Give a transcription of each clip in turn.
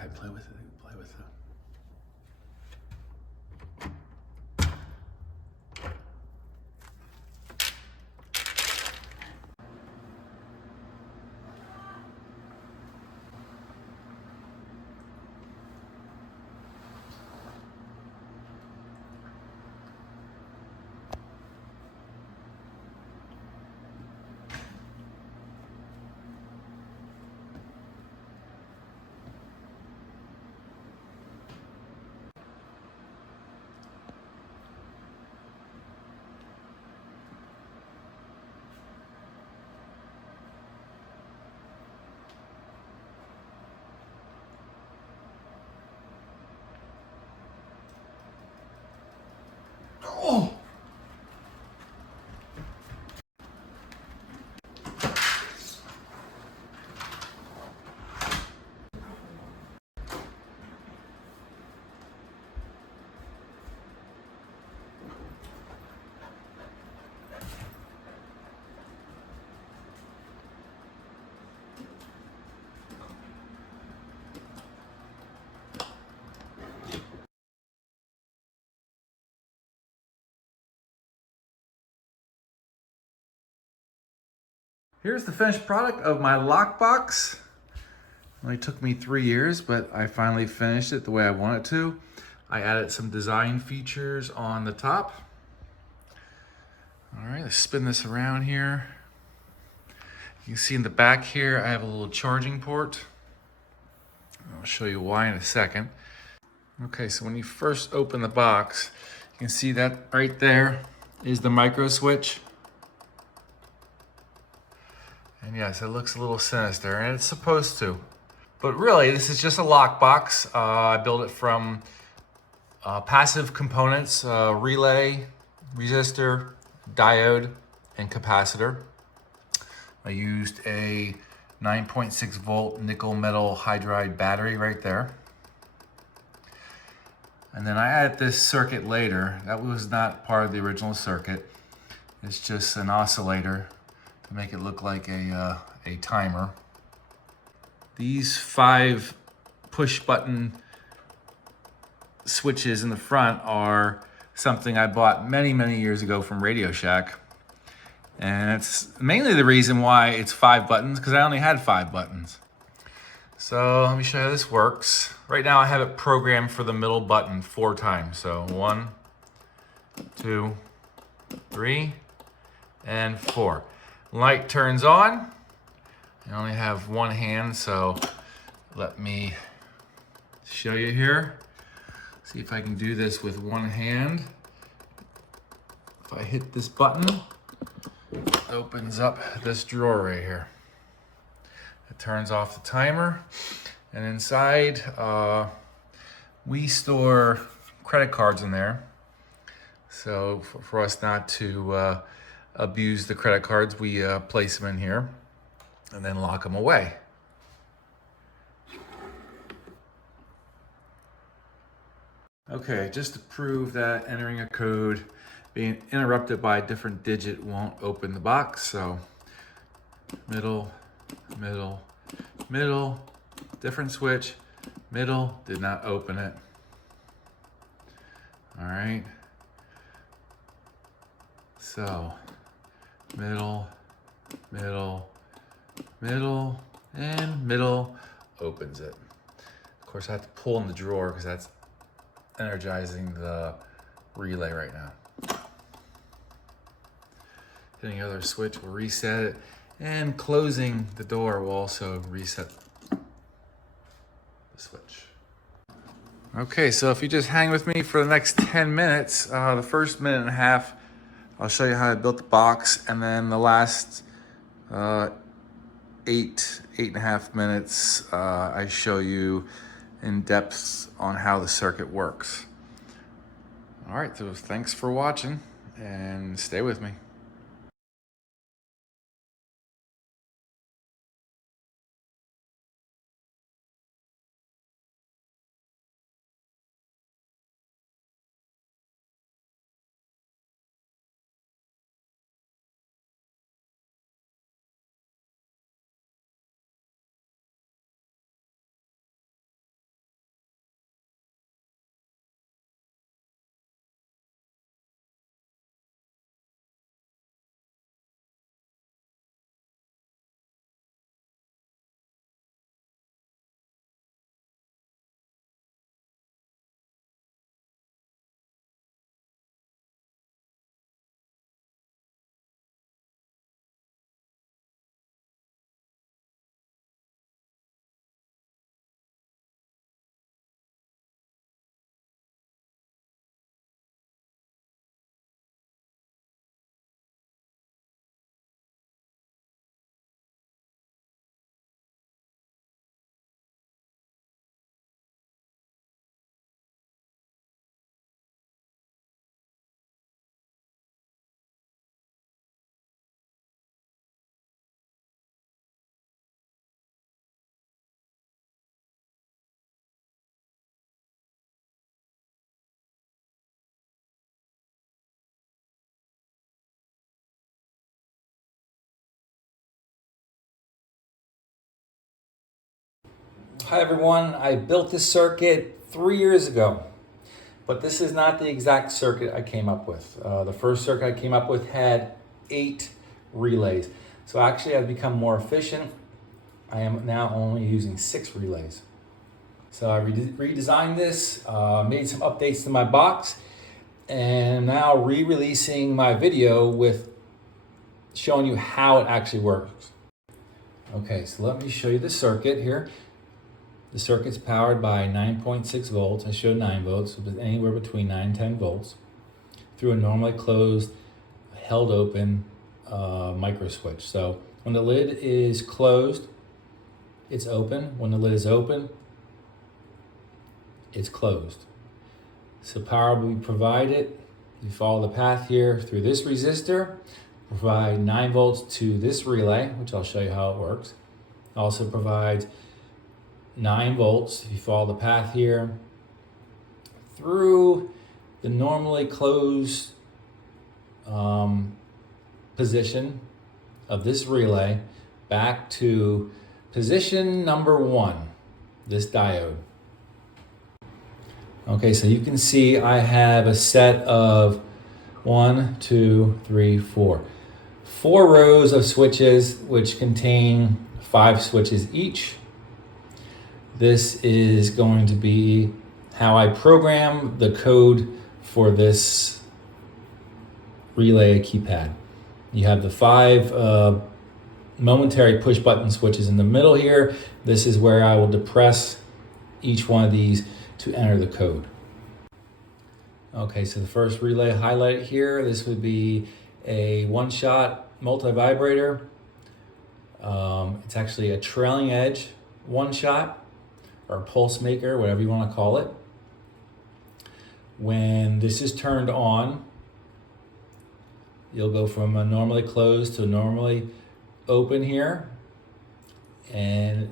I play with it, play with it. Oh! Here's the finished product of my lockbox. It only took me 3 years, but I finally finished it the way I wanted to. I added some design features on the top. All right, let's spin this around here. You can see in the back here, I have a little charging port. I'll show you why in a second. Okay, so when you first open the box, you can see that right there is the micro switch. And yes, it looks a little sinister, and it's supposed to. But really, this is just a lockbox. I built it from passive components, relay, resistor, diode, and capacitor. I used a 9.6 volt nickel metal hydride battery right there. And then I added this circuit later. That was not part of the original circuit. It's just an oscillator to make it look like a timer. These 5 push button switches in the front are something I bought many, many years ago from Radio Shack. And it's mainly the reason why it's 5 buttons, because I only had 5 buttons. So let me show you how this works. Right now I have it programmed for the middle button 4 times. So 1, 2, 3, and 4. Light turns on. I only have one hand, so let me show you here. See if I can do this with one hand. If I hit this button, it opens up this drawer right here. It turns off the timer, and inside we store credit cards in there. So for us not to abuse the credit cards, we place them in here and then lock them away. Okay, just to prove that entering a code being interrupted by a different digit won't open the box. So middle, middle, middle, different switch, middle, did not open it. All right. So middle, middle, middle, and middle opens it. Of course, I have to pull in the drawer because that's energizing the relay right now. Hitting the other switch will reset it, and closing the door will also reset the switch. Okay, so if you just hang with me for the next 10 minutes, the first minute and a half, I'll show you how I built the box, and then the last 8.5 minutes, I show you in depth on how the circuit works. All right, so thanks for watching, and stay with me. Hi everyone, I built this circuit 3 years ago, but this is not the exact circuit I came up with. The first circuit I came up with had 8 relays. So actually I've become more efficient. I am now only using 6 relays. So I redesigned this, made some updates to my box, and now re-releasing my video with showing you how it actually works. Okay, so let me show you the circuit here. The circuit's powered by 9.6 volts. I showed 9 volts, so anywhere between 9 and 10 volts, through a normally closed, held open micro switch. So when the lid is closed, it's open. When the lid is open, it's closed. So power will be provided. You follow the path here through this resistor, provide 9 volts to this relay, which I'll show you how it works. Also provides 9 volts, if you follow the path here, through the normally closed position of this relay back to position number 1, this diode. Okay, so you can see I have a set of 4 rows of switches which contain 5 switches each. This is going to be how I program the code for this relay keypad. You have the 5 momentary push button switches in the middle here. This is where I will depress each one of these to enter the code. Okay, so the first relay highlighted here, this would be a one-shot multi-vibrator. It's actually a trailing edge one-shot, or pulse maker, whatever you want to call it. When this is turned on, you'll go from a normally closed to a normally open here, and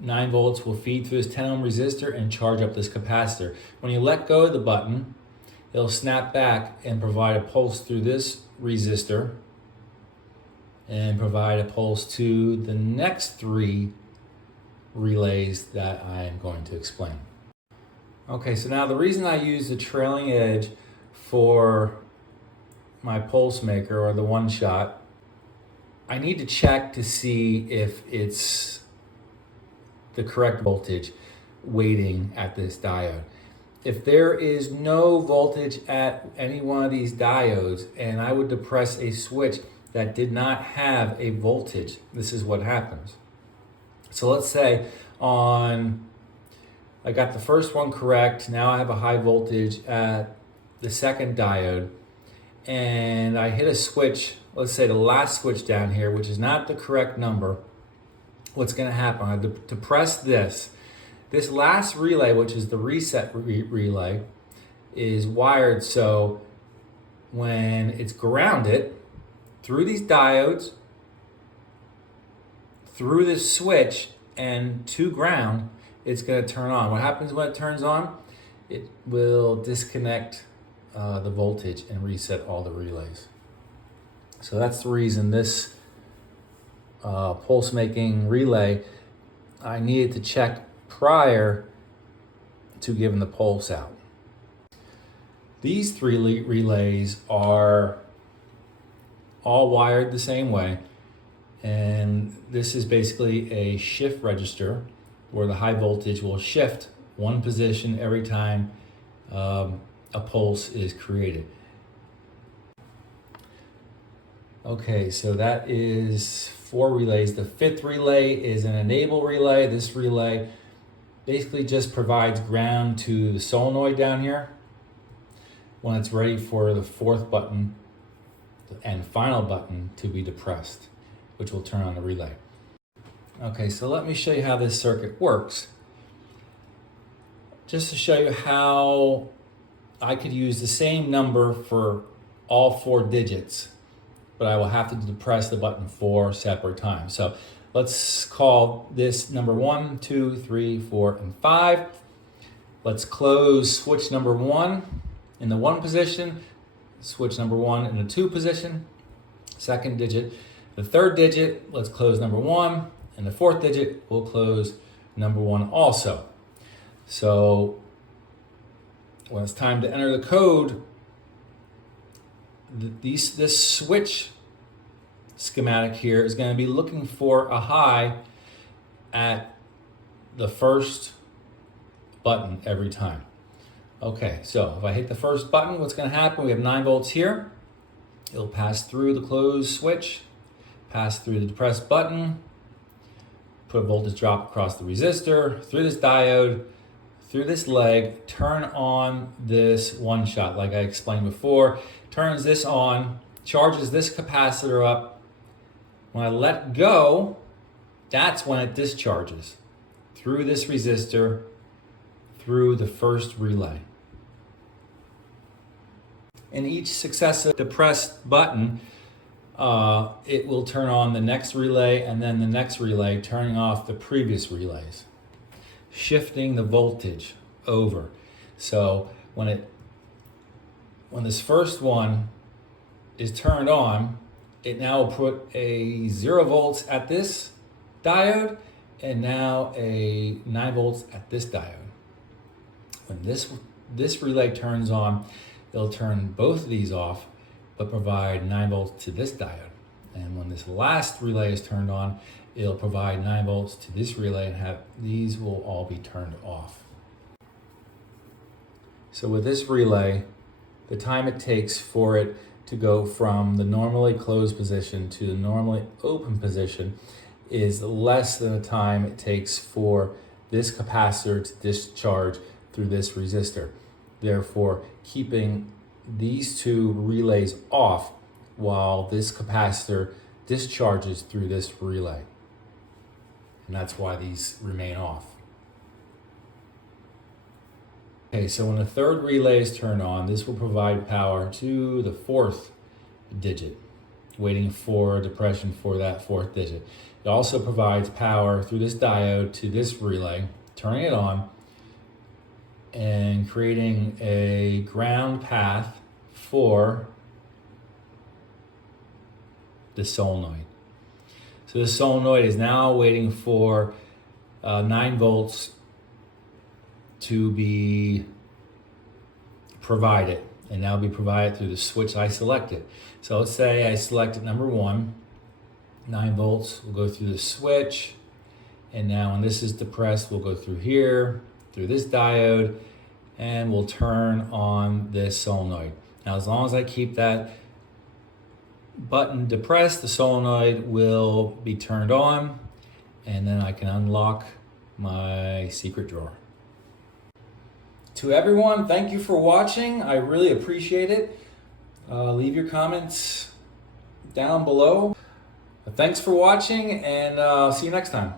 9 volts will feed through this 10 ohm resistor and charge up this capacitor. When you let go of the button, it'll snap back and provide a pulse through this resistor and provide a pulse to the next 3 relays that I am going to explain. Okay, so now the reason I use the trailing edge for my pulse maker, or the one shot, I need to check to see if it's the correct voltage weighting at this diode. If there is no voltage at any one of these diodes and I would depress a switch that did not have a voltage, this is what happens. So let's say I got the first one correct, now I have a high voltage at the second diode, and I hit a switch, let's say the last switch down here, which is not the correct number. What's going to happen? I depress this. This last relay, which is the reset relay, is wired so when it's grounded through these diodes, through this switch and to ground, it's going to turn on. What happens when it turns on? It will disconnect the voltage and reset all the relays. So that's the reason this pulse making relay, I needed to check prior to giving the pulse out. These 3 relays are all wired the same way, and this is basically a shift register where the high voltage will shift one position every time a pulse is created. Okay, so that is 4 relays. The 5th relay is an enable relay. This relay basically just provides ground to the solenoid down here when it's ready for the 4th button and final button to be depressed, which will turn on the relay. Okay, so let me show you how this circuit works. Just to show you how I could use the same number for all 4 digits, but I will have to depress the button 4 separate times. So let's call this number 1, 2, 3, 4, and 5. Let's close switch number 1 in the 1 position, switch number 1 in the 2 position, 2nd digit. The 3rd digit, let's close number 1, and the 4th digit, we'll close number 1 also. So when it's time to enter the code, this switch schematic here is going to be looking for a high at the first button every time. Okay, so if I hit the first button, what's going to happen? We have 9 volts here. It'll pass through the closed switch, pass through the depressed button, put a voltage drop across the resistor, through this diode, through this leg, turn on this one shot like I explained before, turns this on, charges this capacitor up. When I let go, that's when it discharges through this resistor, through the first relay. In each successive depressed button, it will turn on the next relay and then the next relay, turning off the previous relays, shifting the voltage over. So when this first one is turned on, it now will put a 0 volts at this diode and now a 9 volts at this diode. When this relay turns on, it'll turn both of these off, but provide 9 volts to this diode. And when this last relay is turned on, it'll provide 9 volts to this relay and these will all be turned off. So with this relay, the time it takes for it to go from the normally closed position to the normally open position is less than the time it takes for this capacitor to discharge through this resistor. Therefore, keeping these 2 relays off while this capacitor discharges through this relay. And that's why these remain off. Okay, so when the third relay is turned on, this will provide power to the 4th digit, waiting for depression for that 4th digit. It also provides power through this diode to this relay, turning it on, and creating a ground path for the solenoid. So the solenoid is now waiting for 9 volts to be provided, and now be provided through the switch I selected. So let's say I selected number 1, 9 volts will go through the switch, and now when this is depressed, we'll go through here, through this diode, and we'll turn on this solenoid. Now, as long as I keep that button depressed, the solenoid will be turned on, and then I can unlock my secret drawer. To everyone, thank you for watching. I really appreciate it. Leave your comments down below. Thanks for watching, and see you next time.